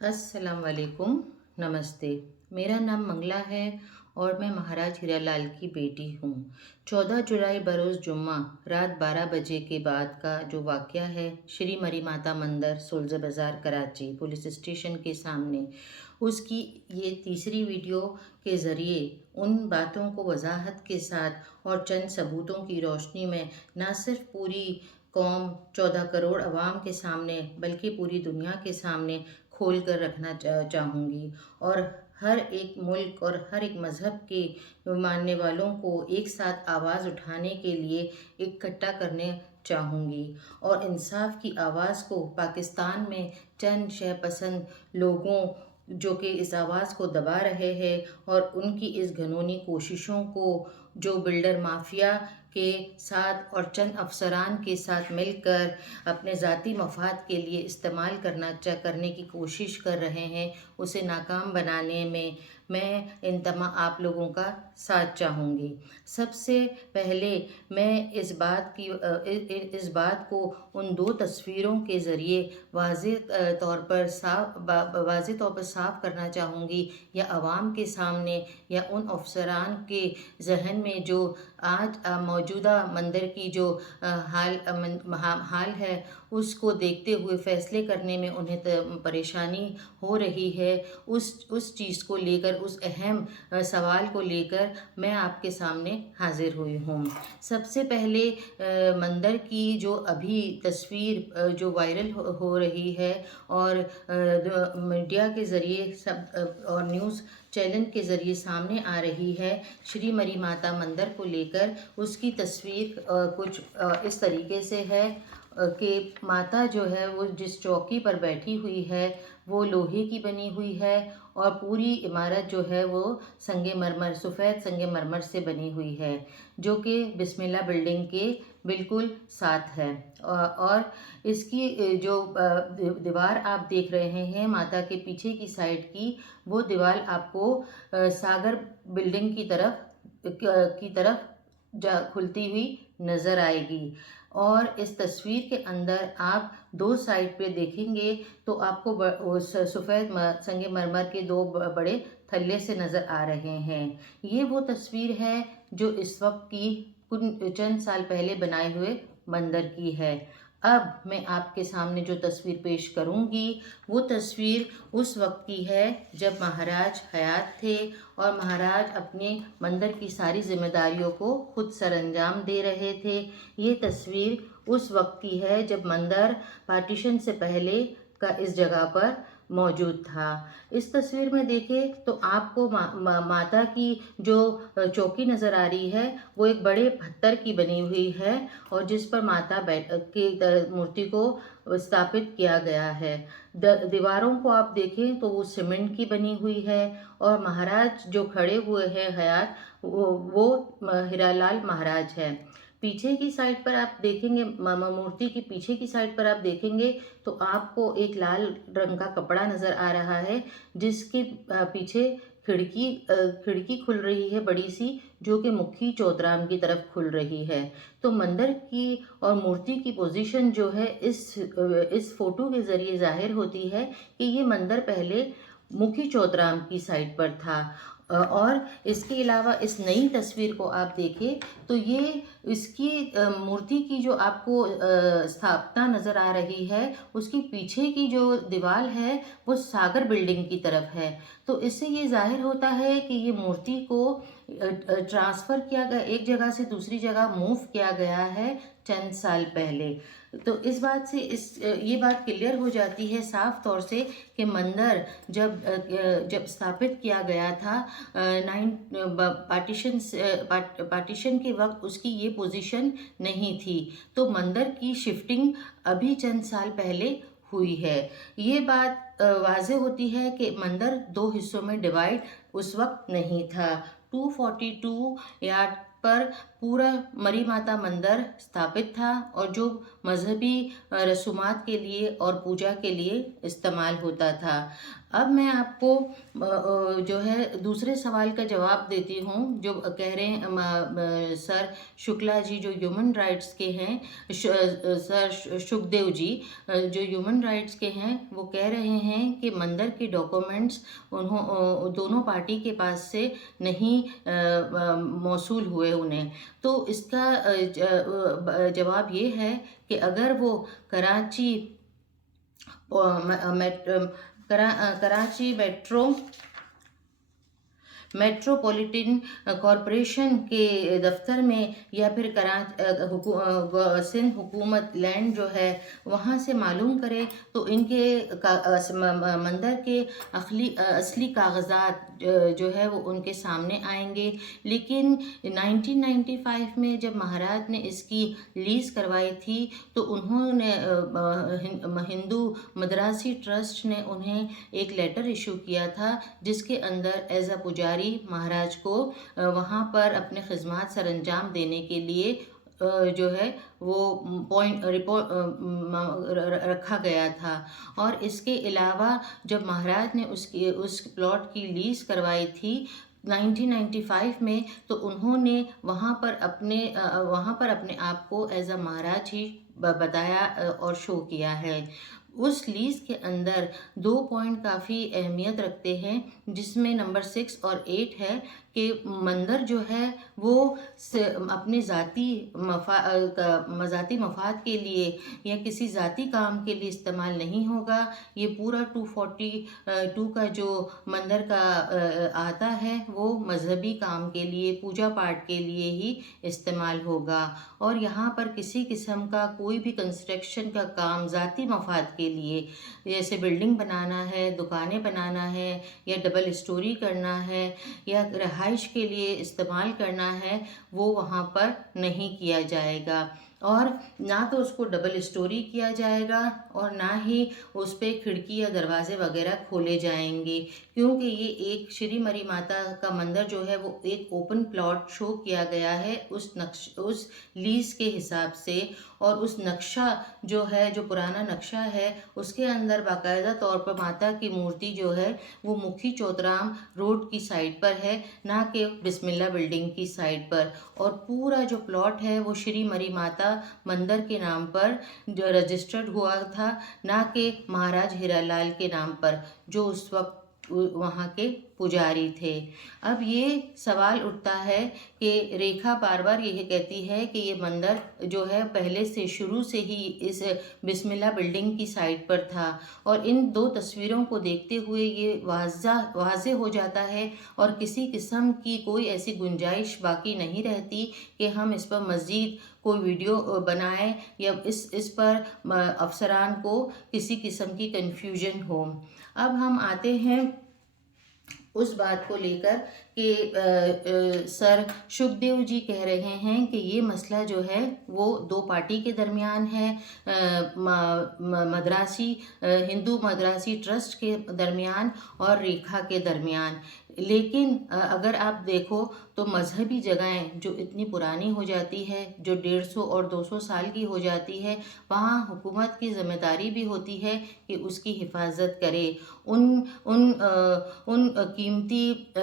अस्सलाम वालेकुम। नमस्ते। मेरा नाम मंगला है और मैं महाराज हीरालाल की बेटी हूँ। 14 जुलाई बरोज़ जुम्मा रात 12 बजे के बाद का जो वाक़या है, श्री मरी माता मंदिर, सोल्जर बाज़ार, कराची पुलिस स्टेशन के सामने, उसकी ये तीसरी वीडियो के ज़रिए उन बातों को वज़ाहत के साथ और चंद सबूतों की रोशनी में ना सिर्फ़ पूरी कौम 14 करोड़ अवाम के सामने बल्कि पूरी दुनिया के सामने खोल कर रखना चाहूँगी और हर एक मुल्क और हर एक मज़हब के मानने वालों को एक साथ आवाज़ उठाने के लिए इकट्ठा करने चाहूँगी और इंसाफ की आवाज़ को पाकिस्तान में चंद शह पसंद लोगों जो कि इस आवाज़ को दबा रहे हैं और उनकी इस घिनौनी कोशिशों को जो बिल्डर माफिया के साथ और चंद अफसरान के साथ मिलकर अपने ज़ाती मफाद के लिए इस्तेमाल करने की कोशिश कर रहे हैं, उसे नाकाम बनाने में मैं इन आप लोगों का साथ चाहूँगी। सबसे पहले मैं इस बात को उन 2 तस्वीरों के ज़रिए वाज़े तौर पर साफ़ करना चाहूँगी या आवाम के सामने या उन अफसरान के ज़हन में जो आज मौजूदा मंदिर की जो हाल है, उसको देखते हुए फ़ैसले करने में उन्हें परेशानी हो रही है, उस चीज़ को लेकर, उस अहम सवाल को लेकर मैं आपके सामने हाज़िर हुई हूँ। सबसे पहले मंदिर की जो अभी तस्वीर जो वायरल हो रही है और मीडिया के ज़रिए और न्यूज़ चैनल के ज़रिए सामने आ रही है, श्री मरी माता मंदिर को लेकर उसकी तस्वीर कुछ इस तरीके से है कि माता जो है वो जिस चौकी पर बैठी हुई है वो लोहे की बनी हुई है और पूरी इमारत जो है वो सफ़ेद संगमरमर से बनी हुई है, जो कि बिस्मिल्लाह बिल्डिंग के बिल्कुल साथ है। और इसकी जो दीवार आप देख रहे हैं माता के पीछे की साइड की, वो दीवार आपको सागर बिल्डिंग की तरफ खुलती हुई नज़र आएगी। और इस तस्वीर के अंदर आप 2 साइड पे देखेंगे तो आपको सफ़ेद संगमरमर के 2 बड़े थल्ले से नज़र आ रहे हैं। ये वो तस्वीर है जो इस वक्त की चंद साल पहले बनाए हुए मंदिर की है। अब मैं आपके सामने जो तस्वीर पेश करूंगी वो तस्वीर उस वक्त की है जब महाराज हयात थे और महाराज अपने मंदिर की सारी जिम्मेदारियों को खुद सरअंजाम दे रहे थे। ये तस्वीर उस वक्त की है जब मंदिर पार्टीशन से पहले का इस जगह पर मौजूद था। इस तस्वीर में देखें तो आपको माता की जो चौकी नज़र आ रही है वो एक बड़े पत्थर की बनी हुई है और जिस पर माता की मूर्ति को स्थापित किया गया है। दीवारों को आप देखें तो वो सीमेंट की बनी हुई है और महाराज जो खड़े हुए हैं हयात वो हीरालाल महाराज है। पीछे की साइड पर आप देखेंगे मूर्ति की पीछे की साइड पर आप देखेंगे तो आपको एक लाल रंग का कपड़ा नज़र आ रहा है जिसके पीछे खिड़की खुल रही है बड़ी सी, जो कि मुखी चौतराम की तरफ खुल रही है। तो मंदिर की और मूर्ति की पोजीशन जो है इस फोटो के ज़रिए ज़ाहिर होती है कि ये मंदिर पहले मुखी चौतराम की साइड पर था। और इसके अलावा इस नई तस्वीर को आप देखें तो ये इसकी मूर्ति की जो आपको स्थापना नज़र आ रही है उसकी पीछे की जो दीवार है वो सागर बिल्डिंग की तरफ है। तो इससे ये जाहिर होता है कि ये मूर्ति को ट्रांसफ़र किया गया, एक जगह से दूसरी जगह मूव किया गया है चंद साल पहले। तो इस बात से ये बात क्लियर हो जाती है साफ तौर से कि मंदिर जब स्थापित किया गया था पार्टीशन के वक्त उसकी ये पोजीशन नहीं थी। तो मंदिर की शिफ्टिंग अभी चंद साल पहले हुई है। ये बात वाज़ेह होती है कि मंदिर 2 हिस्सों में डिवाइड उस वक्त नहीं था। 242 या पर पूरा मरी माता मंदिर स्थापित था और जो मजहबी रसूमात के लिए और पूजा के लिए इस्तेमाल होता था। अब मैं आपको जो है दूसरे सवाल का जवाब देती हूँ, जो कह रहे हैं सर शुक्ला जी जो ह्यूमन राइट्स के हैं, सर सुखदेव जी जो ह्यूमन राइट्स के हैं, वो कह रहे हैं कि मंदिर के डॉक्यूमेंट्स दोनों पार्टी के पास से नहीं मौसूल हुए उन्हें। तो इसका जवाब ये है कि अगर वो कराची कराची मेट्रोपॉलिटन कॉरपोरेशन के दफ्तर में या फिर सिंध हुकूमत लैंड जो है वहाँ से मालूम करें तो इनके मंदिर के असली कागजात जो है वो उनके सामने आएंगे। लेकिन 1995 में जब महाराज ने इसकी लीज करवाई थी तो उन्होंने हिंदू मद्रासी ट्रस्ट ने उन्हें एक लेटर इशू किया था, जिसके अंदर एज अ पुजारी महाराज को वहाँ पर अपने खिदमत सरंजाम देने के लिए जो है वो रिपोर्ट रखा गया था। और इसके अलावा जब महाराज ने उस प्लॉट की लीज करवाई थी 1995 में, तो उन्होंने वहाँ पर अपने आप को एज अ महाराज ही बताया और शो किया है। उस लीज के अंदर 2 पॉइंट काफ़ी अहमियत रखते हैं, जिसमें नंबर 6 और 8 है कि मंदिर जो है वो अपने ज़ाती मफाद के लिए या किसी ज़ाती काम के लिए इस्तेमाल नहीं होगा। ये पूरा 242 का जो मंदिर का आता है वो मजहबी काम के लिए, पूजा पाठ के लिए ही इस्तेमाल होगा। और यहाँ पर किसी किस्म का कोई भी कंस्ट्रक्शन का काम ज़ाती मफाद के लिए, जैसे बिल्डिंग बनाना है, दुकानें बनाना है, या डबल स्टोरी करना है, या रहाइश के लिए इस्तेमाल करना है, वो वहाँ पर नहीं किया जाएगा। और ना तो उसको डबल स्टोरी किया जाएगा और ना ही उस पर खिड़की या दरवाजे वगैरह खोले जाएंगे, क्योंकि ये एक श्री मरी माता का मंदिर जो है वो एक ओपन प्लॉट शो किया गया है उस लीज के हिसाब से। और उस नक्शा जो है, जो पुराना नक्शा है, उसके अंदर बाकायदा तौर पर माता की मूर्ति जो है वो मुखी चौतराम रोड की साइड पर है, ना कि बिस्मिल्ला बिल्डिंग की साइड पर। और पूरा जो प्लॉट है वो श्री मरी माता मंदिर के नाम पर जो रजिस्टर्ड हुआ था, ना कि महाराज हीरालाल के नाम पर, जो उस वक्त वहाँ के पुजारी थे। अब ये सवाल उठता है कि रेखा बार बार यह कहती है कि ये मंदिर जो है पहले से शुरू से ही इस बिस्मिल्ला बिल्डिंग की साइड पर था, और इन 2 तस्वीरों को देखते हुए ये वाज़े हो जाता है और किसी किस्म की कोई ऐसी गुंजाइश बाकी नहीं रहती कि हम इस पर मज़ीद कोई वीडियो बनाएं या इस पर अफसरान को किसी किस्म की कन्फ्यूजन हो। अब हम आते हैं उस बात को लेकर कि सर सुखदेव जी कह रहे हैं कि ये मसला जो है वो 2 पार्टी के दरमियान है, हिंदू मद्रासी ट्रस्ट के दरमियान और रेखा के दरमियान। लेकिन अगर आप देखो तो मजहबी जगहें जो इतनी पुरानी हो जाती है, जो 150 और 200 साल की हो जाती है, वहाँ हुकूमत की ज़िम्मेदारी भी होती है कि उसकी हिफाजत करे, उन कीमती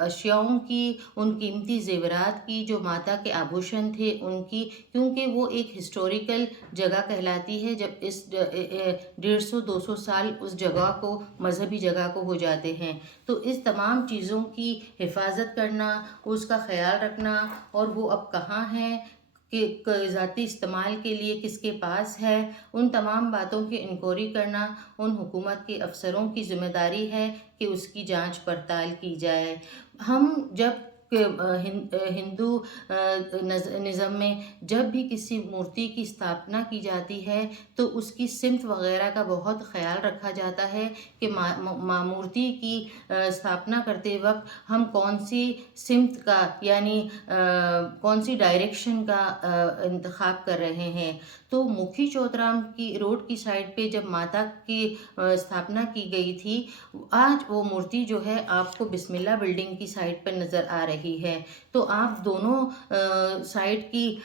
अशियाओं की, उन कीमती ज़ेवरात की जो माता के आभूषण थे उनकी, क्योंकि वो एक हिस्टोरिकल जगह कहलाती है। जब इस 150-200 साल उस जगह को, मजहबी जगह को हो जाते हैं, तो इस तमाम चीज़ों की हिफाजत करना, उसका ख्याल रखना, और वो अब कहाँ हैं, कि ज़ाती इस्तेमाल के लिए किसके पास है, उन तमाम बातों की इंक्वायरी करना उन हुकूमत के अफसरों की ज़िम्मेदारी है कि उसकी जांच पड़ताल की जाए। हम जब हिंदू निज़म में जब भी किसी मूर्ति की स्थापना की जाती है तो उसकी सिमत वग़ैरह का बहुत ख्याल रखा जाता है कि मूर्ति की स्थापना करते वक्त हम कौन सी सिमत का, यानी कौन सी डायरेक्शन का इंतखाब कर रहे हैं। तो मुखी चौतराम की रोड की साइड पे जब माता की स्थापना की गई थी, आज वो मूर्ति जो है आपको बिस्मिल्ला बिल्डिंग की साइड पर नज़र आ रही रही है। तो आप दोनों साइड की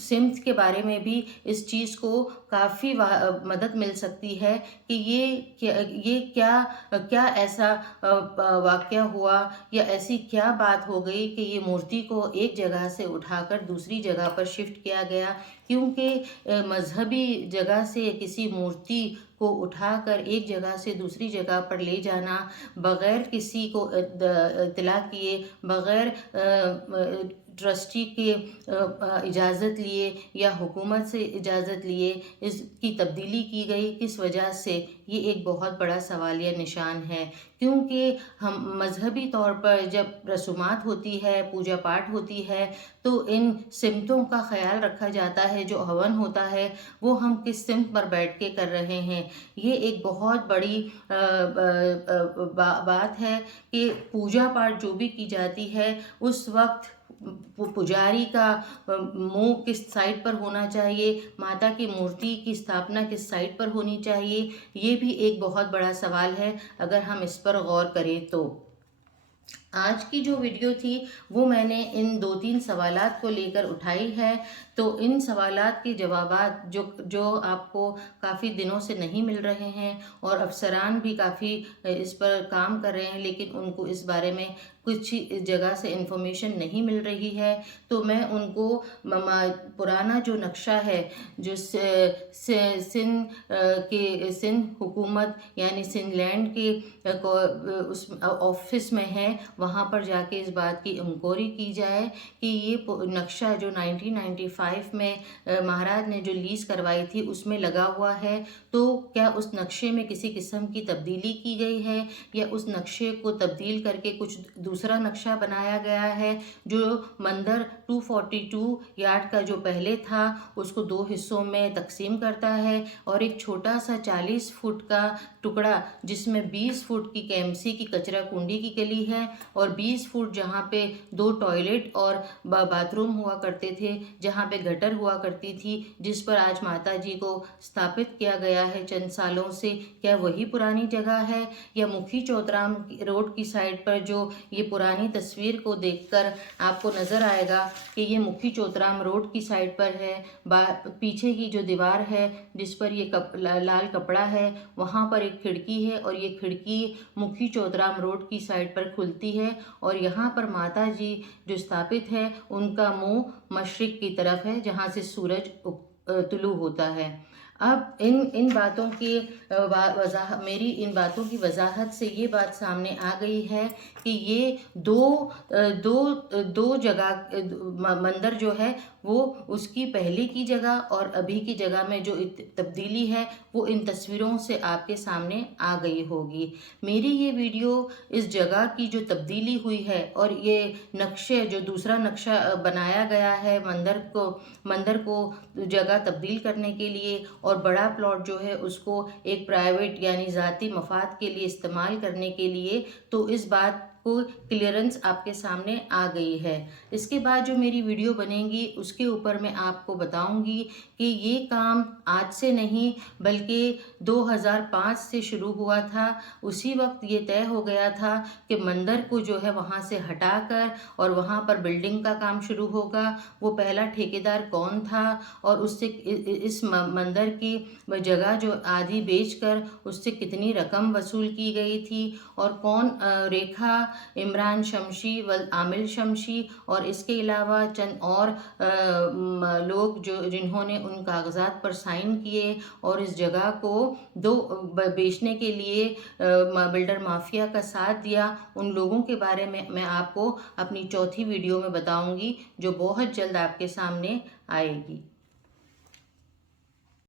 सिम्त के बारे में भी इस चीज़ को काफ़ी मदद मिल सकती है कि ये क्या ऐसा वाक़या हुआ या ऐसी क्या बात हो गई कि ये मूर्ति को एक जगह से उठाकर दूसरी जगह पर शिफ्ट किया गया। क्योंकि मज़हबी जगह से किसी मूर्ति को उठाकर एक जगह से दूसरी जगह पर ले जाना बग़ैर किसी को इत्तला किए, बग़ैर ट्रस्टी के इजाज़त लिए या हुकूमत से इजाज़त लिए इसकी तब्दीली की गई, किस वजह से, ये एक बहुत बड़ा सवालिया निशान है। क्योंकि हम मज़हबी तौर पर जब रसूमात होती है, पूजा पाठ होती है, तो इन सिमतों का ख़याल रखा जाता है। जो हवन होता है वो हम किस सिमत पर बैठ के कर रहे हैं। ये एक बहुत बड़ी बात है कि पूजा पाठ जो भी की जाती है उस वक्त पुजारी का मुंह किस साइड पर होना चाहिए, माता की मूर्ति की स्थापना किस साइड पर होनी चाहिए, ये भी एक बहुत बड़ा सवाल है अगर हम इस पर गौर करें तो। आज की जो वीडियो थी वो मैंने इन 2-3 सवालात को लेकर उठाई है। तो इन सवालात के जवाबात जो आपको काफ़ी दिनों से नहीं मिल रहे हैं और अफसरान भी काफ़ी इस पर काम कर रहे हैं, लेकिन उनको इस बारे में कुछ जगह से इन्फॉर्मेशन नहीं मिल रही है। तो मैं उनको पुराना जो नक्शा है जो सिंध हुकूमत यानी सिंध लैंड के उस ऑफिस में है, वहाँ पर जाके इस बात की इंक्वायरी की जाए कि ये नक्शा जो 1995 में महाराज ने जो लीज़ करवाई थी उसमें लगा हुआ है, तो क्या उस नक्शे में किसी किस्म की तब्दीली की गई है या उस नक्शे को तब्दील करके कुछ दूसरा नक्शा बनाया गया है। जो मंदिर 242 यार्ड का जो पहले था उसको 2 हिस्सों में तकसीम करता है और एक छोटा सा 40 फुट का टुकड़ा जिसमें 20 फुट की केएमसी की कचरा कुंडी की गली है और 20 फुट जहाँ पे 2 टॉयलेट और बाथरूम हुआ करते थे, जहाँ पे गटर हुआ करती थी, जिस पर आज माता जी को स्थापित किया गया है चंद सालों से, क्या वही पुरानी जगह है या मुखी चौतराम रोड की साइड पर जो ये पुरानी तस्वीर को देखकर आपको नज़र आएगा कि ये मुखी चौतराम रोड की साइड पर है। पीछे की जो दीवार है जिस पर ये लाल कपड़ा है वहाँ पर एक खिड़की है और ये खिड़की मुखी चौतराम रोड की साइड पर खुलती है और यहाँ पर माता जी जो स्थापित है उनका मुंह मशरिक की तरफ है जहाँ से सूरज तुलू होता है। अब इन बातों की मेरी इन बातों की वजाहत से ये बात सामने आ गई है कि ये दो जगह मंदिर जो है वो उसकी पहले की जगह और अभी की जगह में जो तब्दीली है वो इन तस्वीरों से आपके सामने आ गई होगी। मेरी ये वीडियो इस जगह की जो तब्दीली हुई है और ये नक्शे जो दूसरा नक्शा बनाया गया है मंदिर को जगह तब्दील करने के लिए और बड़ा प्लॉट जो है उसको एक प्राइवेट यानी ज़ाती मफाद के लिए इस्तेमाल करने के लिए, तो इस बात को क्लियरेंस आपके सामने आ गई है। इसके बाद जो मेरी वीडियो बनेगी उसके ऊपर मैं आपको बताऊंगी कि ये काम आज से नहीं बल्कि 2005 से शुरू हुआ था। उसी वक्त ये तय हो गया था कि मंदिर को जो है वहाँ से हटाकर और वहाँ पर बिल्डिंग का काम शुरू होगा। वो पहला ठेकेदार कौन था और उससे इस मंदिर की जगह जो आधी बेचकर उससे कितनी रकम वसूल की गई थी और कौन रेखा, इमरान शमशी व आमिल शमशी और इसके अलावा चंद और लोग जो जिन्होंने उन कागज़ात पर साइन किए और इस जगह को बेचने के लिए बिल्डर माफिया का साथ दिया, उन लोगों के बारे में मैं आपको अपनी चौथी वीडियो में बताऊंगी जो बहुत जल्द आपके सामने आएगी।